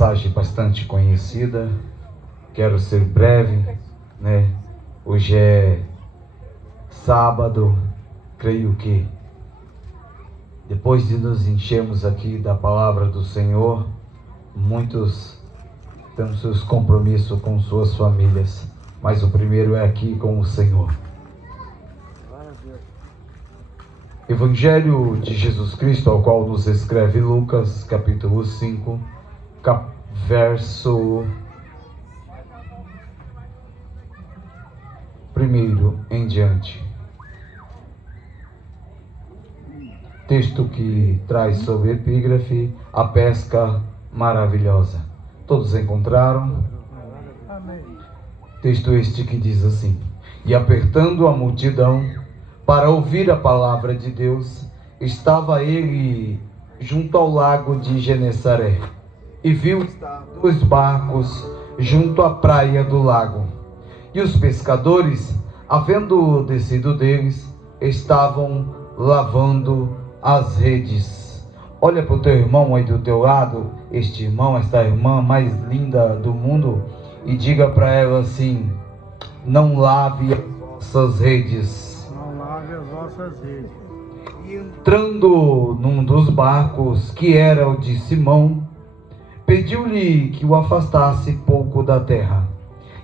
Mensagem bastante conhecida, quero ser breve, né? Hoje é sábado, creio que depois de nos enchermos aqui da palavra do Senhor, muitos têm seus compromissos com suas famílias, mas o primeiro é aqui com o Senhor. Evangelho de Jesus Cristo, ao qual nos escreve Lucas, capítulo 5, verso 1 em diante. Texto que traz sobre epígrafe a pesca maravilhosa. Todos encontraram? Amém. Texto este que diz assim: E apertando a multidão para ouvir a palavra de Deus, estava ele junto ao lago de Genesaré, e viu dois barcos junto à praia do lago. E os pescadores, havendo descido deles, estavam lavando as redes. Olha para o teu irmão aí do teu lado, este irmão, esta irmã mais linda do mundo, e diga para ela assim: não lave as vossas redes. Não lave as vossas redes. E entrando num dos barcos, que era o de Simão, pediu-lhe que o afastasse pouco da terra,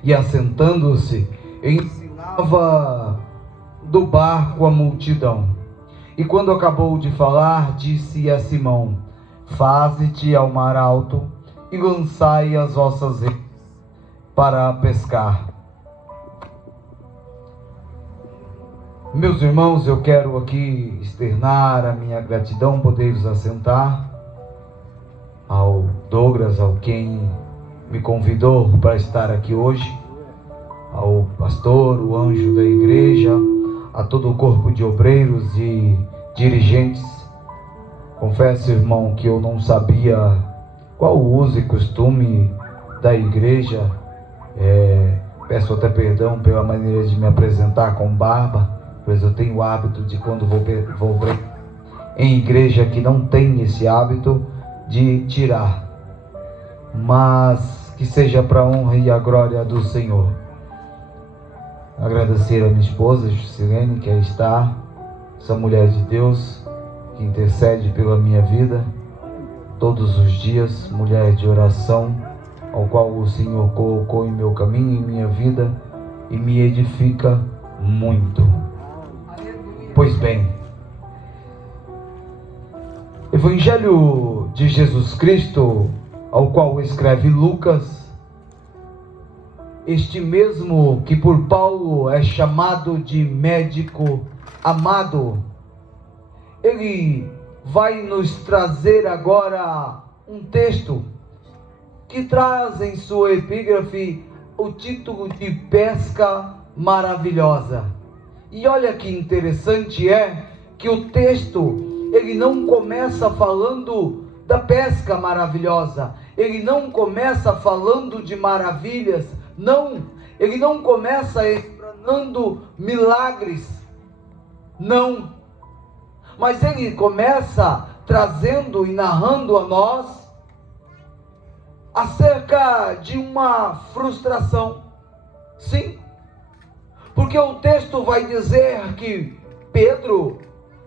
e assentando-se, ensinava do barco a multidão. E quando acabou de falar, disse a Simão: faze-te ao mar alto e lançai as vossas redes para pescar. Meus irmãos, eu quero aqui externar a minha gratidão, podei-vos assentar, ao Douglas, ao quem me convidou para estar aqui hoje, ao pastor, o anjo da igreja, a todo o corpo de obreiros e dirigentes. Confesso, irmão, que eu não sabia qual o uso e costume da igreja. Peço até perdão pela maneira de me apresentar com barba, pois eu tenho o hábito de, quando vou em igreja que não tem esse hábito, de tirar, mas que seja para a honra e a glória do Senhor. Agradecer a minha esposa Juscelene, que aí está, essa mulher de Deus que intercede pela minha vida todos os dias, mulher de oração, ao qual o Senhor colocou em meu caminho, em minha vida, e me edifica muito. Pois bem, Evangelho de Jesus Cristo, ao qual escreve Lucas, este mesmo que por Paulo é chamado de médico amado, ele vai nos trazer agora um texto que traz em sua epígrafe o título de pesca maravilhosa. E olha que interessante é que o texto, ele não começa falando da pesca maravilhosa, ele não começa falando de maravilhas, não, ele não começa explanando milagres, não, mas ele começa trazendo e narrando a nós acerca de uma frustração. Sim, porque o texto vai dizer que Pedro,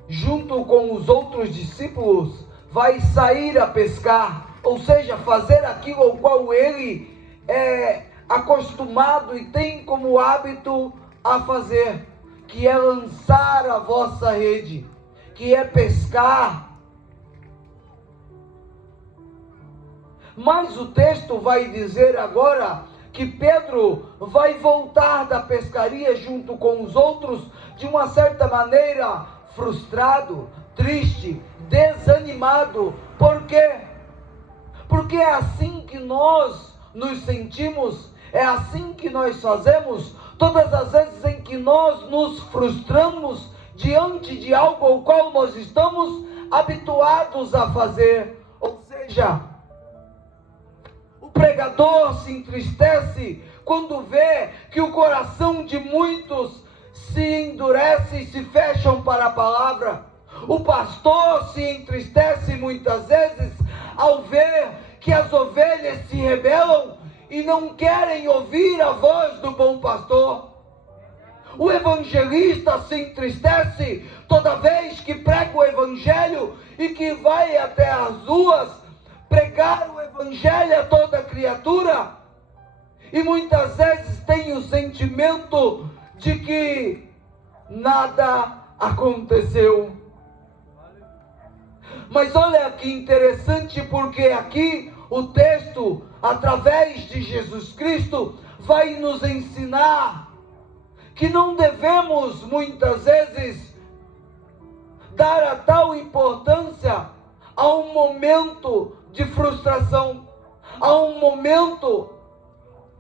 junto com os outros discípulos, vai sair a pescar, ou seja, fazer aquilo ao qual ele é acostumado e tem como hábito a fazer, que é lançar a vossa rede, que é pescar. Mas o texto vai dizer agora que Pedro vai voltar da pescaria junto com os outros, de uma certa maneira, frustrado, triste, desanimado. Por quê? Porque é assim que nós nos sentimos, é assim que nós fazemos, todas as vezes em que nós nos frustramos diante de algo ao qual nós estamos habituados a fazer. Ou seja, o pregador se entristece quando vê que o coração de muitos se endurece e se fecham para a palavra. O pastor se entristece muitas vezes ao ver que as ovelhas se rebelam e não querem ouvir a voz do bom pastor. O evangelista se entristece toda vez que prega o evangelho e que vai até as ruas pregar o evangelho a toda criatura. E muitas vezes tem o sentimento de que nada aconteceu. Mas olha que interessante, porque aqui o texto, através de Jesus Cristo, vai nos ensinar que não devemos muitas vezes dar a tal importância a um momento de frustração, a um momento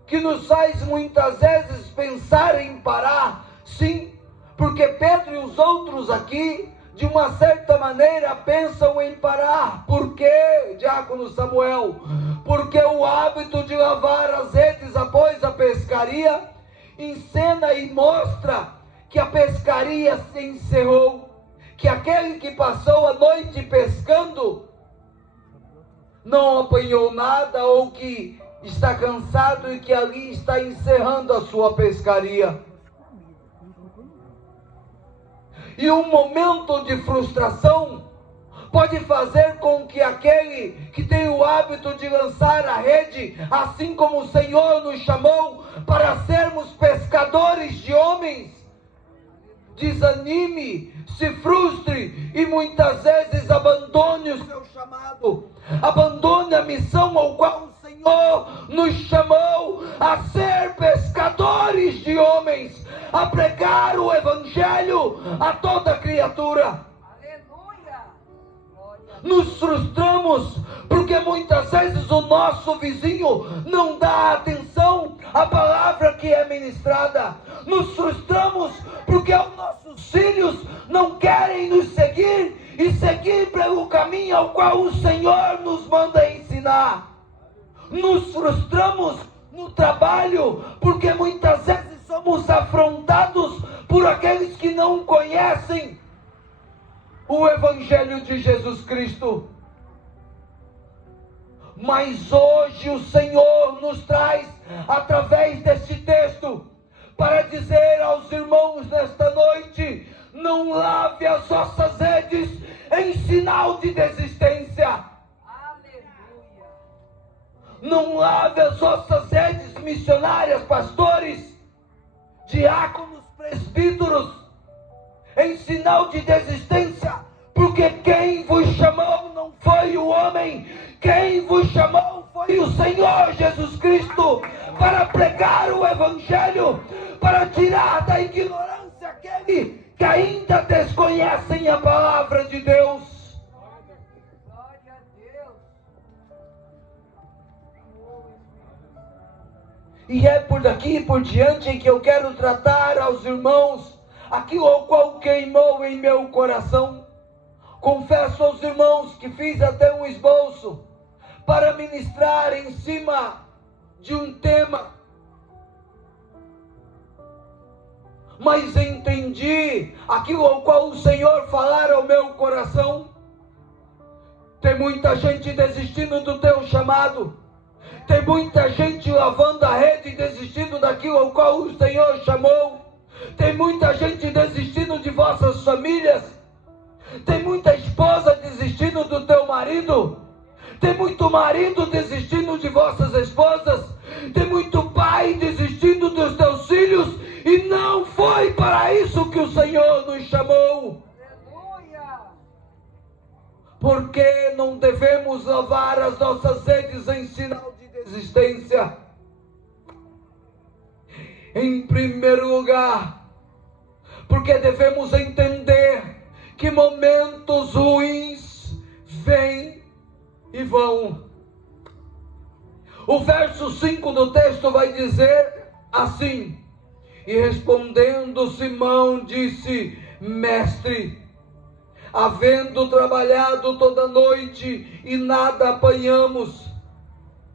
que nos faz muitas vezes pensar em parar. Sim, porque Pedro e os outros aqui, de uma certa maneira, pensam em parar. Por quê, diácono Samuel? Porque o hábito de lavar as redes após a pescaria encena e mostra que a pescaria se encerrou, que aquele que passou a noite pescando não apanhou nada, ou que está cansado e que ali está encerrando a sua pescaria. E um momento de frustração pode fazer com que aquele que tem o hábito de lançar a rede, assim como o Senhor nos chamou para sermos pescadores de homens, desanime, se frustre e muitas vezes abandone o seu chamado, abandone a missão ao qual o Senhor nos chamou a ser pescadores de homens, a pregar o evangelho a toda criatura. Nos frustramos porque muitas vezes o nosso vizinho não dá atenção à palavra que é ministrada. Nos frustramos porque os nossos filhos não querem nos seguir e seguir pelo caminho ao qual o Senhor nos manda ensinar. Nos frustramos no trabalho porque muitas vezes somos afrontados por aqueles que não conhecem o Evangelho de Jesus Cristo. Mas hoje o Senhor nos traz, através deste texto, para dizer aos irmãos nesta noite: não lave as vossas redes em sinal de desistência. Aleluia. Não lave as vossas redes missionárias, pastores, diáconos, presbíteros, em sinal de desistência, porque quem vos chamou não foi o homem, quem vos chamou foi o Senhor Jesus Cristo, para pregar o Evangelho, para tirar da ignorância aquele que ainda desconhecem a palavra de Deus. Glória a Deus. E é por daqui por diante que eu quero tratar aos irmãos aquilo ao qual queimou em meu coração. Confesso aos irmãos que fiz até um esboço para ministrar em cima de um tema, mas entendi aquilo ao qual o Senhor falara ao meu coração. Tem muita gente desistindo do teu chamado, tem muita gente lavando a rede e desistindo daquilo ao qual o Senhor chamou. Tem muita gente desistindo de vossas famílias. Tem muita esposa desistindo do teu marido. Tem muito marido desistindo de vossas esposas. Tem muito pai desistindo dos teus filhos. E não foi para isso que o Senhor nos chamou. Aleluia! Porque não devemos lavar as nossas redes em sinal de desistência. Em primeiro lugar, porque devemos entender que momentos ruins vêm e vão. O verso 5 do texto vai dizer assim: e respondendo Simão disse: mestre, havendo trabalhado toda a noite e nada apanhamos,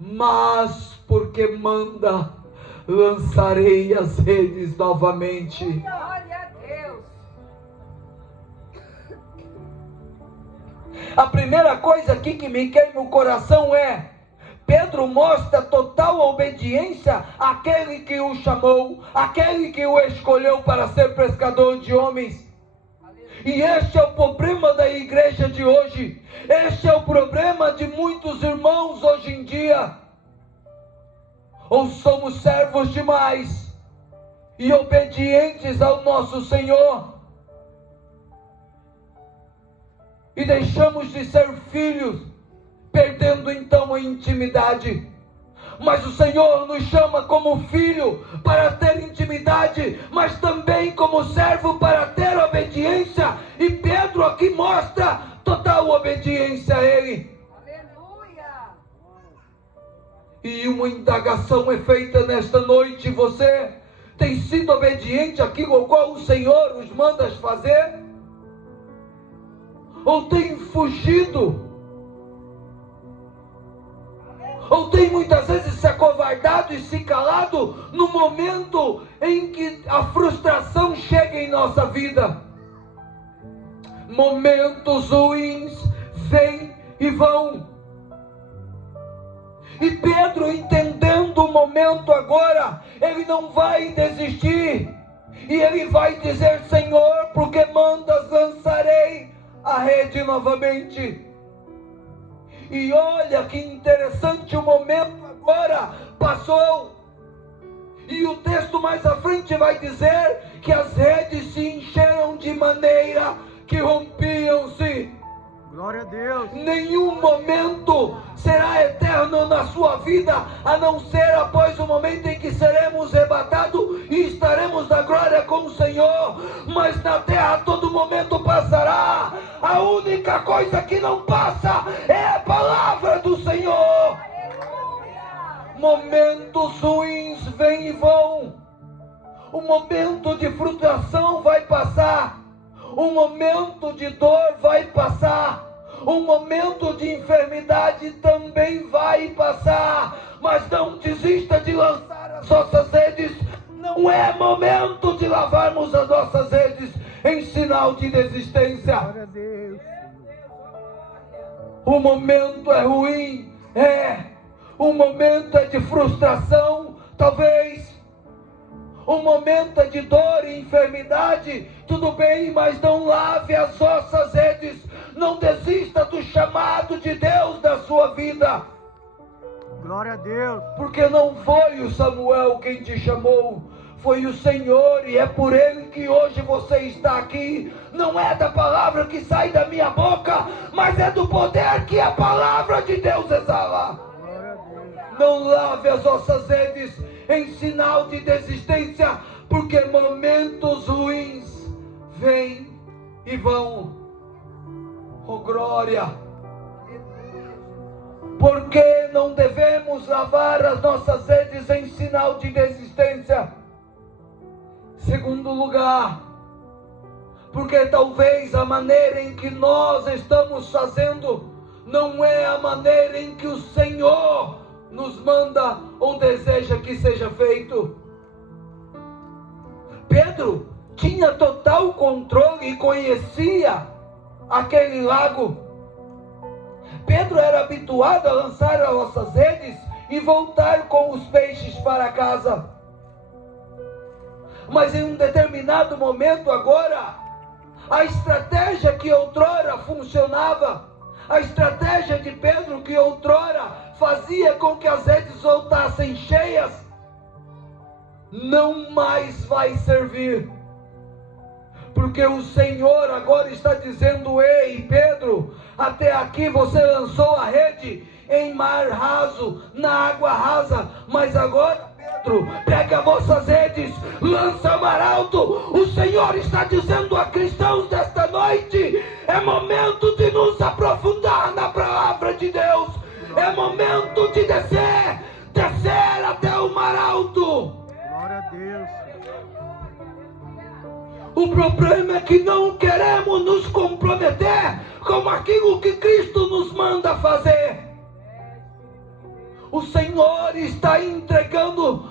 mas porque manda, lançarei as redes novamente. Glória a Deus. A primeira coisa aqui que me queima o coração é: Pedro mostra total obediência àquele que o chamou, àquele que o escolheu para ser pescador de homens. E este é o problema da igreja de hoje. Este é o problema de muitos irmãos hoje em dia. Ou somos servos demais e obedientes ao nosso Senhor, e deixamos de ser filhos, perdendo então a intimidade. Mas o Senhor nos chama como filho para ter intimidade, mas também como servo para ter obediência. E Pedro aqui mostra total obediência a Ele. Aleluia! E uma indagação é feita nesta noite: você tem sido obediente àquilo ao qual o Senhor os manda fazer? Ou tem fugido? Ou tem muitas vezes se acovardado e se calado no momento em que a frustração chega em nossa vida? Momentos ruins vêm e vão. E Pedro, entendendo o momento agora, ele não vai desistir. E ele vai dizer: Senhor, porque mandas, lançarei a rede novamente. E olha que interessante, o momento agora passou. E o texto mais à frente vai dizer que as redes se encheram de maneira que rompiam-se. Glória a Deus. Nenhum momento será eterno na sua vida, a não ser após o momento em que seremos arrebatados e estaremos na glória com o Senhor. Mas na terra todo momento passará. A única coisa que não passa é a palavra do Senhor. Momentos ruins vêm e vão. O momento de frustração vai passar. Um momento de dor vai passar. Um momento de enfermidade também vai passar. Mas não desista de lançar as nossas redes. Não é momento de lavarmos as nossas redes em sinal de desistência. Glória a Deus. O momento é ruim, o momento é de frustração, talvez. O momento é de dor e enfermidade, tudo bem, mas não lave as vossas redes. Não desista do chamado de Deus na sua vida. Glória a Deus. Porque não foi o Samuel quem te chamou, foi o Senhor, e é por Ele que hoje você está aqui. Não é da palavra que sai da minha boca, mas é do poder que a palavra de Deus exala. Glória a Deus. Não lave as vossas redes em sinal de desistência, porque momentos ruins vêm e vão. Oh glória! Porque não devemos lavar as nossas redes em sinal de desistência? Segundo lugar, porque talvez a maneira em que nós estamos fazendo não é a maneira em que o Senhor nos manda ou deseja que seja feito. Pedro tinha total controle e conhecia aquele lago. Pedro era habituado a lançar as nossas redes e voltar com os peixes para casa. Mas em um determinado momento agora, a estratégia que outrora funcionava, a estratégia de Pedro que outrora fazia com que as redes voltassem cheias, não mais vai servir. Porque o Senhor agora está dizendo: ei Pedro, até aqui você lançou a rede em mar raso, na água rasa, mas agora Pedro, pega vossas redes, lança mar alto. O Senhor está dizendo a cristãos desta noite: é momento de nos aprofundar na palavra de Deus, é momento de descer até o mar alto. Glória a Deus. O problema é que não queremos nos comprometer com aquilo que Cristo nos manda fazer. O Senhor está entregando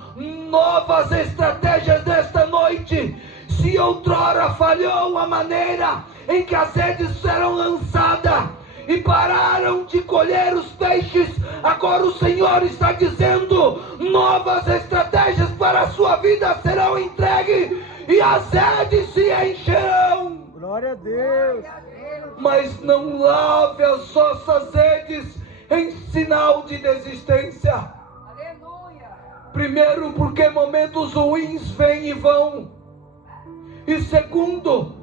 novas estratégias nesta noite. Se outrora falhou a maneira em que as redes serão lançadas, e pararam de colher os peixes. Agora o Senhor está dizendo: novas estratégias para a sua vida serão entregues e as redes se encherão. Glória a Deus. Mas não lave as vossas redes em sinal de desistência. Aleluia. Primeiro, porque momentos ruins vêm e vão. E segundo,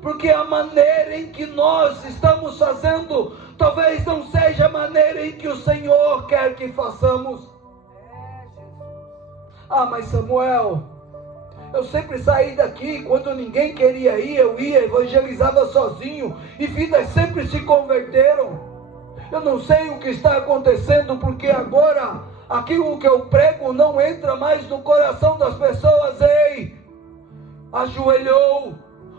porque a maneira em que nós estamos fazendo talvez não seja a maneira em que o Senhor quer que façamos. Ah, mas Samuel, eu sempre saí daqui, quando ninguém queria ir, eu ia, evangelizava sozinho, e vidas sempre se converteram. Eu não sei o que está acontecendo, porque agora aquilo que eu prego não entra mais no coração das pessoas. Ei, ajoelhou,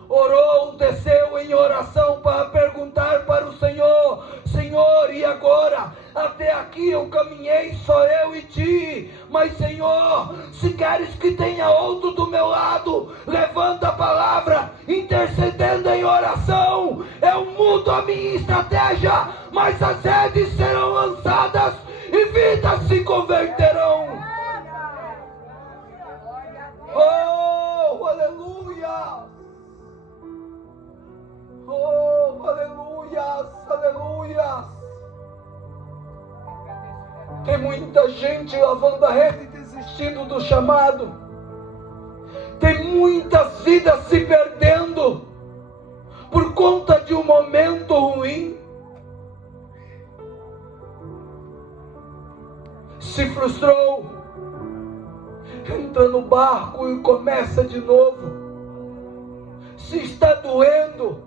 orou, desceu em oração para perguntar para o Senhor: Senhor, e agora? Até aqui eu caminhei, só eu e ti, mas Senhor, se queres que tenha outro do meu lado, levanta a palavra, intercedendo em oração. Eu mudo a minha estratégia, mas as redes serão lançadas e vidas se converterão. Oh, aleluia! Oh, aleluia, aleluia. Tem muita gente lavando a rede e desistindo do chamado. Tem muitas vidas se perdendo por conta de um momento ruim. Se frustrou, entra no barco e começa de novo. Se está doendo,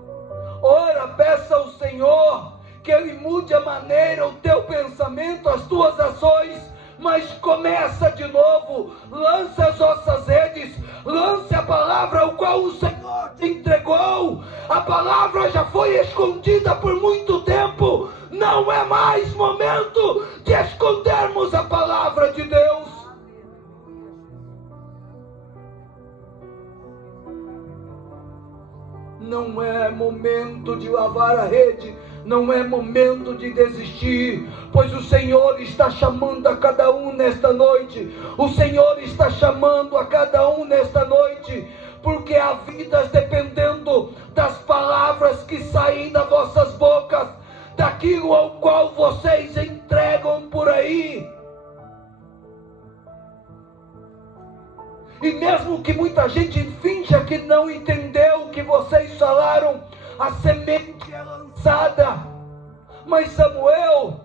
ora, peça ao Senhor que Ele mude a maneira, o teu pensamento, as tuas ações, mas começa de novo. Lance as vossas redes, lance a palavra ao qual o Senhor te entregou. A palavra já foi escondida por muito tempo. Não é mais momento de escondermos a palavra de Deus. Não é momento de lavar a rede, não é momento de desistir, pois o Senhor está chamando a cada um nesta noite. O Senhor está chamando a cada um nesta noite, porque há vidas dependendo das palavras que saem das vossas bocas, daquilo ao qual vocês entregam por aí. E mesmo que muita gente finja que não entendeu o que vocês falaram, a semente é lançada. Mas Samuel,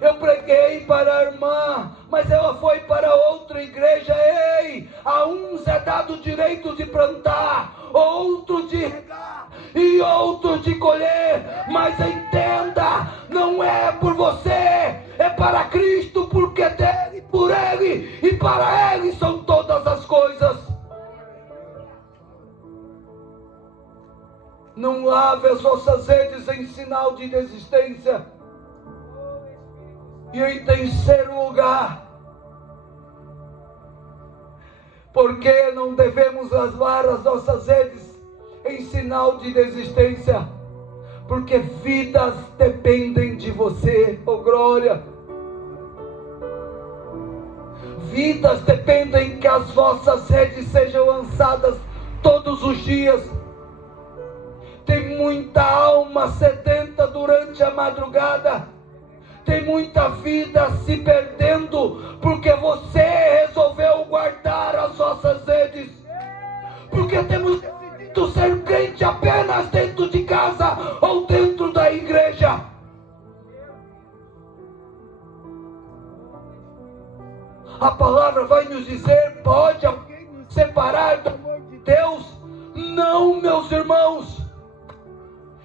eu preguei para a irmã, mas ela foi para outra igreja. Ei, a uns é dado o direito de plantar, outro de regar e outro de colher. Mas entenda, não é por você, é para Cristo, porque dele, por Ele e para Ele são todas as coisas. Não lave as vossas redes em sinal de desistência. E em terceiro lugar, por que não devemos lavar as nossas redes em sinal de desistência? Porque vidas dependem de você, oh glória. Vidas dependem que as vossas redes sejam lançadas todos os dias. Tem muita alma sedenta durante a madrugada. Tem muita vida se perdendo porque você resolveu guardar as vossas redes. Porque temos decidido ser crente apenas dentro de casa ou dentro da igreja. A palavra vai nos dizer: pode alguém nos separar do amor de Deus? Não, meus irmãos.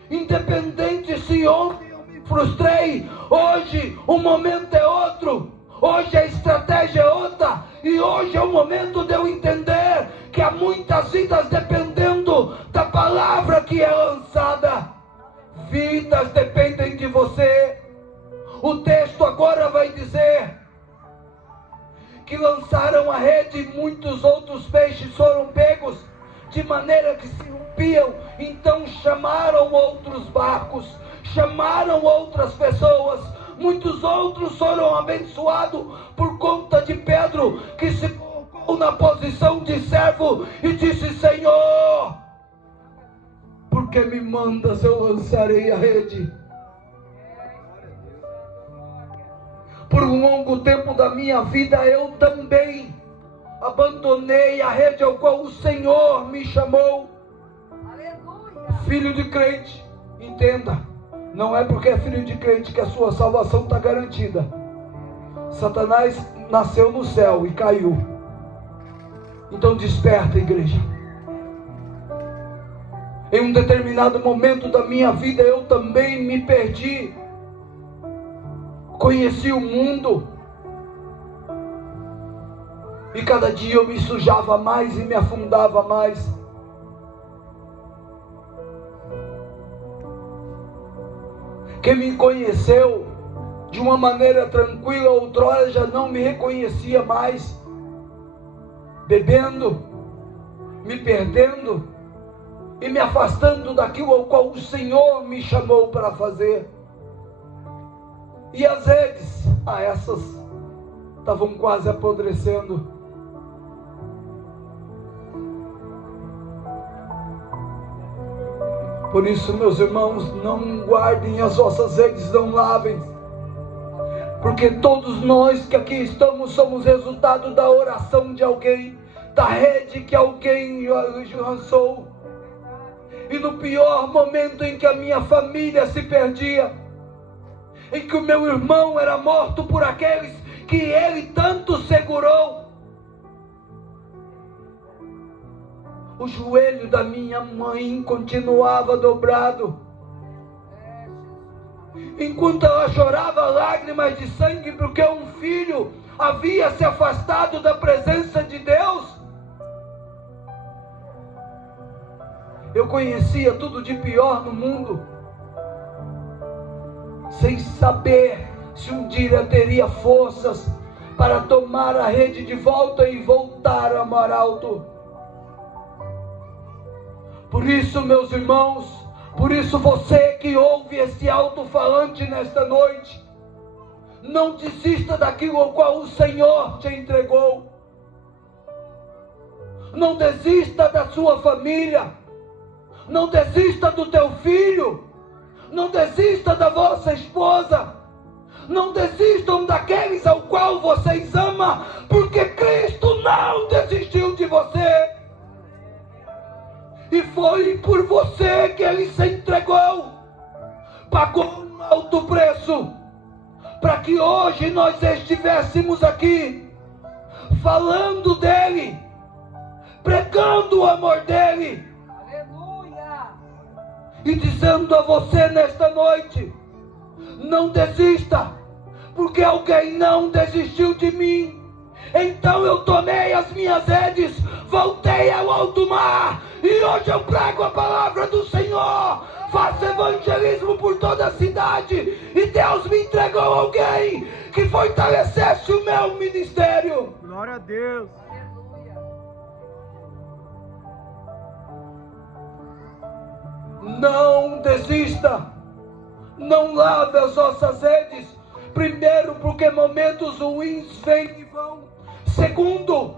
Independente se ontem eu me frustrei, hoje o momento é outro, hoje a estratégia é outra, e hoje é o momento de eu entender que há muitas vidas dependendo da palavra que é lançada. Vidas dependem de você. O texto agora vai dizer que lançaram a rede e muitos outros peixes foram pegos. de maneira que se rompiam. Então chamaram outros barcos, chamaram outras pessoas. Muitos outros foram abençoados por conta de Pedro, que se colocou na posição de servo e disse: Senhor, porque me mandas, eu lançarei a rede. Por um longo tempo da minha vida eu também abandonei a rede ao qual o Senhor me chamou. Aleluia. Filho de crente, entenda, não é porque é filho de crente que a sua salvação está garantida. Satanás nasceu no céu e caiu. Então desperta, igreja. Em um determinado momento da minha vida eu também me perdi. Conheci o mundo. E cada dia eu me sujava mais e me afundava mais. Quem me conheceu de uma maneira tranquila outrora já não me reconhecia mais. Bebendo, me perdendo e me afastando daquilo ao qual o Senhor me chamou para fazer. E as redes, essas estavam quase apodrecendo. Por isso, meus irmãos, não guardem as vossas redes, não lavem. Porque todos nós que aqui estamos somos resultado da oração de alguém, da rede que alguém lançou. E no pior momento em que a minha família se perdia, em que o meu irmão era morto por aqueles que ele tanto segurou, o joelho da minha mãe continuava dobrado, enquanto ela chorava lágrimas de sangue porque um filho havia se afastado da presença de Deus. Eu conhecia tudo de pior no mundo, sem saber se um dia teria forças para tomar a rede de volta e voltar a mar alto. Por isso, meus irmãos, por isso você que ouve esse alto-falante nesta noite, não desista daquilo ao qual o Senhor te entregou. Não desista da sua família. Não desista do teu filho. Não desista da vossa esposa. Não desistam daqueles ao qual vocês amam, porque Cristo não desistiu de você. E foi por você que Ele se entregou. Pagou um alto preço para que hoje nós estivéssemos aqui falando dEle, pregando o amor dEle. Aleluia! E dizendo a você nesta noite: não desista, porque alguém não desistiu de mim. Então eu tomei as minhas redes, voltei ao alto mar, e hoje eu prego a palavra do Senhor, faço evangelismo por toda a cidade, e Deus me entregou alguém que fortalecesse o meu ministério. Glória a Deus. Não desista, não lave as vossas redes. Primeiro, porque momentos ruins vêm e vão. Segundo,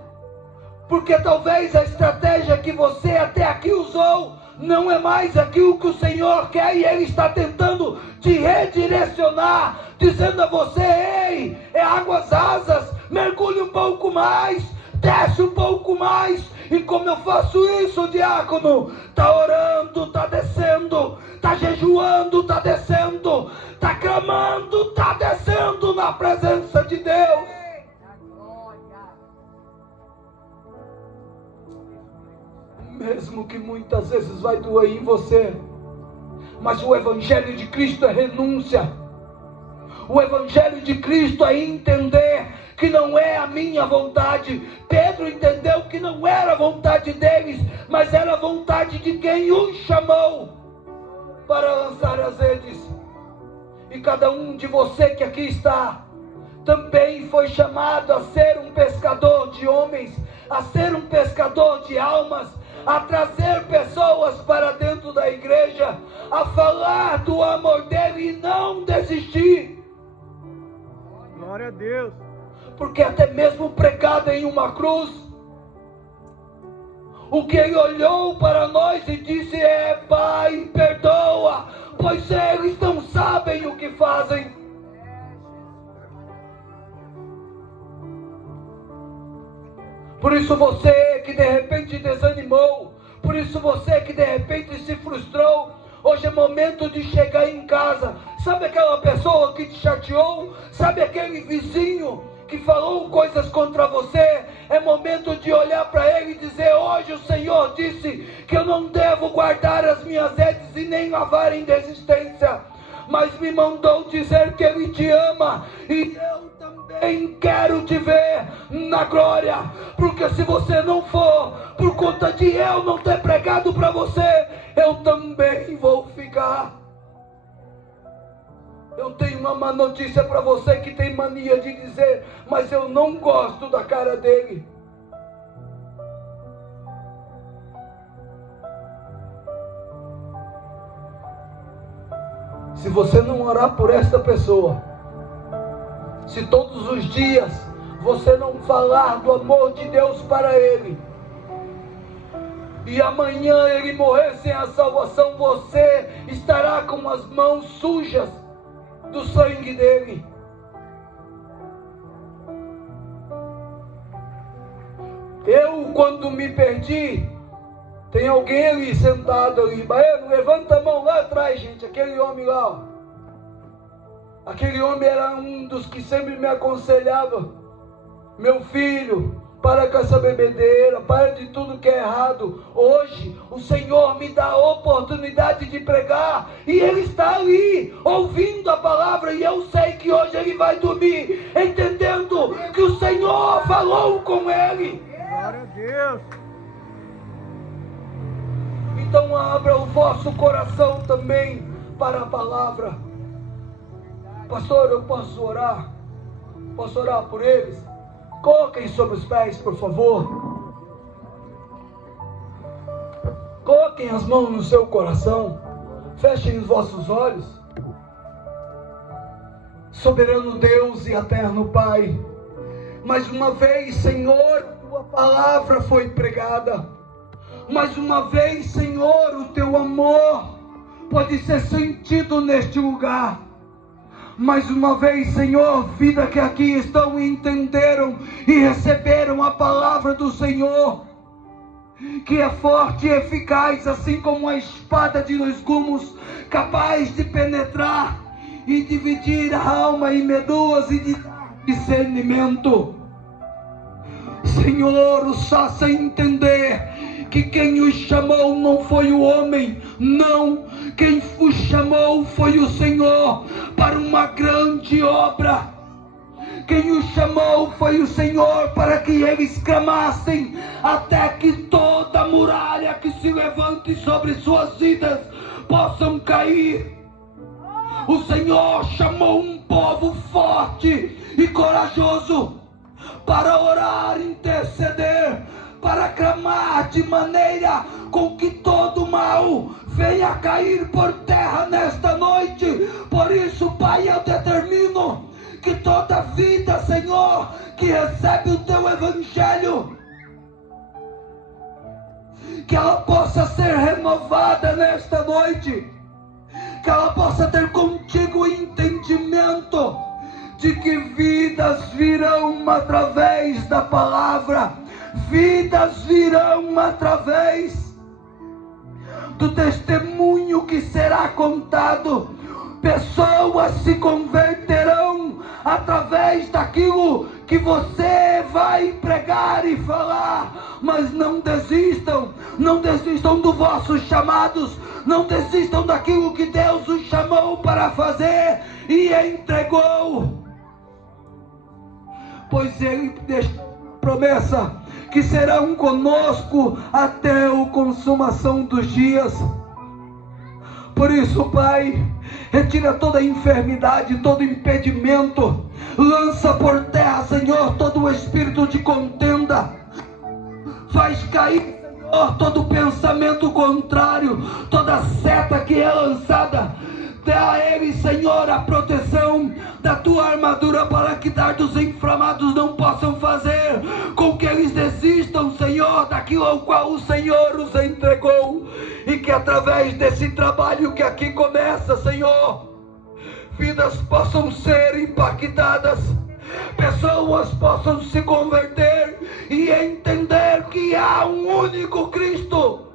porque talvez a estratégia que você até aqui usou não é mais aquilo que o Senhor quer, e Ele está tentando te redirecionar, dizendo a você: ei, é águas rasas, mergulhe um pouco mais, desce um pouco mais. E como eu faço isso, diácono? Está orando, está descendo, está jejuando, está descendo, está clamando, está descendo na presença de Deus. Mesmo que muitas vezes vai doer em você, mas o Evangelho de Cristo é renúncia. O Evangelho de Cristo é entender que não é a minha vontade. Pedro entendeu que não era a vontade deles, mas era a vontade de quem o chamou para lançar as redes. E cada um de você que aqui está também foi chamado a ser um pescador de homens, a ser um pescador de almas, a trazer pessoas para dentro da igreja, a falar do amor dele e não desistir. Glória a Deus. Porque até mesmo pregado em uma cruz, o que ele olhou para nós e disse é: Pai, perdoa, pois eles não sabem o que fazem. Por isso você que de repente desanimou, por isso você que de repente se frustrou, hoje é momento de chegar em casa. Sabe aquela pessoa que te chateou? Sabe aquele vizinho que falou coisas contra você? É momento de olhar para ele e dizer: hoje o Senhor disse que eu não devo guardar as minhas redes e nem lavar em desistência, mas me mandou dizer que Ele te ama, e eu também quero te ver na glória. Porque se você não for, por conta de eu não ter pregado para você, eu também vou ficar. Eu tenho uma má notícia para você que tem mania de dizer: mas eu não gosto da cara dele. Se você não orar por esta pessoa, se todos os dias você não falar do amor de Deus para ele, e amanhã ele morrer sem a salvação, você estará com as mãos sujas do sangue dele. Eu, quando me perdi, tem alguém ali sentado ali. Baiano, levanta a mão lá atrás, gente. Aquele homem lá, ó. Aquele homem era um dos que sempre me aconselhava: meu filho, para com essa bebedeira, para de tudo que é errado. Hoje o Senhor me dá a oportunidade de pregar, e ele está ali ouvindo a palavra, e eu sei que hoje ele vai dormir entendendo que o Senhor falou com ele. Glória a Deus. Então abra o vosso coração também para a palavra. Pastor, eu posso orar? Posso orar por eles? Coloquem sobre os pés, por favor. Coloquem as mãos no seu coração. Fechem os vossos olhos. Soberano Deus e eterno Pai, mais uma vez, Senhor, tua palavra foi pregada. Mais uma vez, Senhor, o teu amor pode ser sentido neste lugar. Mais uma vez, Senhor, vida que aqui estão e entenderam e receberam a palavra do Senhor, que é forte e eficaz, assim como a espada de dois gumes, capaz de penetrar e dividir a alma e medulas e de dar discernimento. Senhor, os faça entender que quem os chamou não foi o homem, não, quem os chamou foi o Senhor para uma grande obra. Quem os chamou foi o Senhor para que eles clamassem até que toda muralha que se levante sobre suas vidas possam cair. O Senhor chamou um povo forte e corajoso para orar, interceder, para clamar de maneira com que todo mal venha cair por terra nesta noite. Por isso, Pai, eu determino que toda vida, Senhor, que recebe o teu evangelho, que ela possa ser renovada nesta noite, que ela possa ter contigo o entendimento de que vidas virão através da palavra, vidas virão através do testemunho que será contado, pessoas se converterão através daquilo que você vai pregar e falar. Mas não desistam, não desistam dos vossos chamados, não desistam daquilo que Deus os chamou para fazer e entregou, pois Ele deixou promessa que serão conosco até a consumação dos dias. Por isso, Pai, retira toda enfermidade, todo impedimento, lança por terra, Senhor, todo o espírito de contenda, faz cair, Senhor, todo pensamento contrário, toda seta que é lançada, dê a eles, Senhor, a proteção da tua armadura, para que dardos inflamados não possam fazer com que eles desistam, Senhor, daquilo ao qual o Senhor os entregou, e que através desse trabalho que aqui começa, Senhor, vidas possam ser impactadas, pessoas possam se converter e entender que há um único Cristo,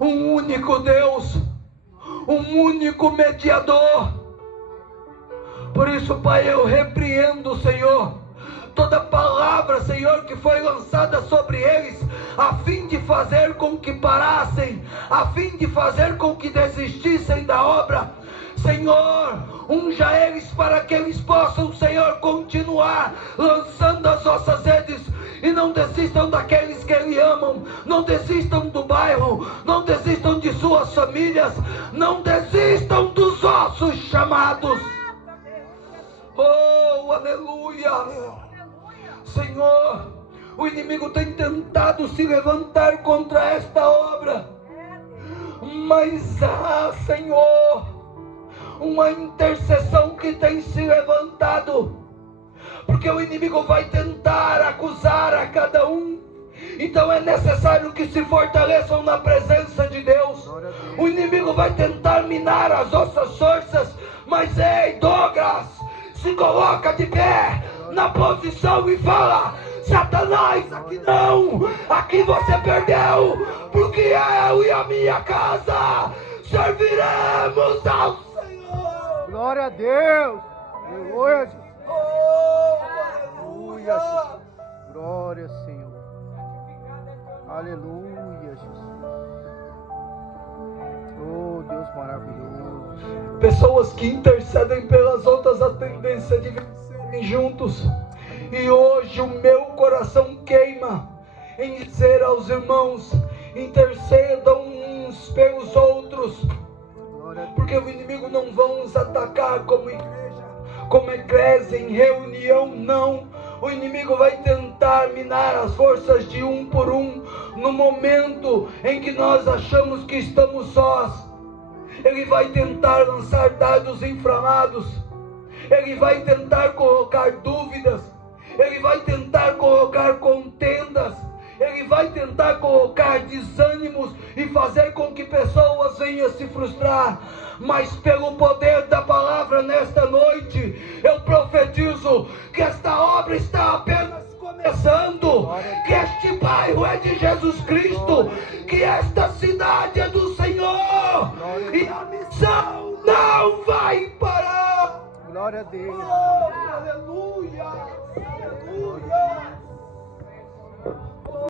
um único Deus, um único mediador. Por isso, Pai, eu repreendo, Senhor, toda palavra, Senhor, que foi lançada sobre eles, a fim de fazer com que parassem, a fim de fazer com que desistissem da obra. Senhor, unja eles para que eles possam, Senhor, continuar lançando as vossas redes, e não desistam daqueles que Ele amam, não desistam do bairro, não desistam de suas famílias, não desistam dos vossos chamados. Oh, aleluia! Senhor, o inimigo tem tentado se levantar contra esta obra, mas Senhor, uma intercessão que tem se levantado, porque o inimigo vai tentar acusar a cada um. Então é necessário que se fortaleçam na presença de Deus. O inimigo vai tentar minar as nossas forças, mas ei, Douglas, se coloca de pé na posição e fala: Satanás, aqui não, aqui você perdeu, porque eu e a minha casa serviremos ao Senhor. Glória a Deus. Aleluia, Jesus. Aleluia, Jesus. Glória, Senhor. Aleluia, Jesus. Oh, Deus maravilhoso. Pessoas que intercedem pelas outras, a tendência de vencerem juntos. E hoje o meu coração queima em dizer aos irmãos: intercedam uns pelos outros, porque o inimigo não vai nos atacar como igreja, como eclésia, em reunião, não. O inimigo vai tentar minar as forças de um por um, no momento em que nós achamos que estamos sós. Ele vai tentar lançar dardos inflamados, ele vai tentar colocar dúvidas, ele vai tentar colocar contendas, ele vai tentar colocar desânimos e fazer com que pessoas venham se frustrar. Mas pelo poder da palavra nesta noite, eu profetizo que esta obra está apenas começando, que este bairro é de Jesus Cristo, que esta cidade é do Senhor, e a missão não vai parar. Glória a Deus. Oh, aleluia.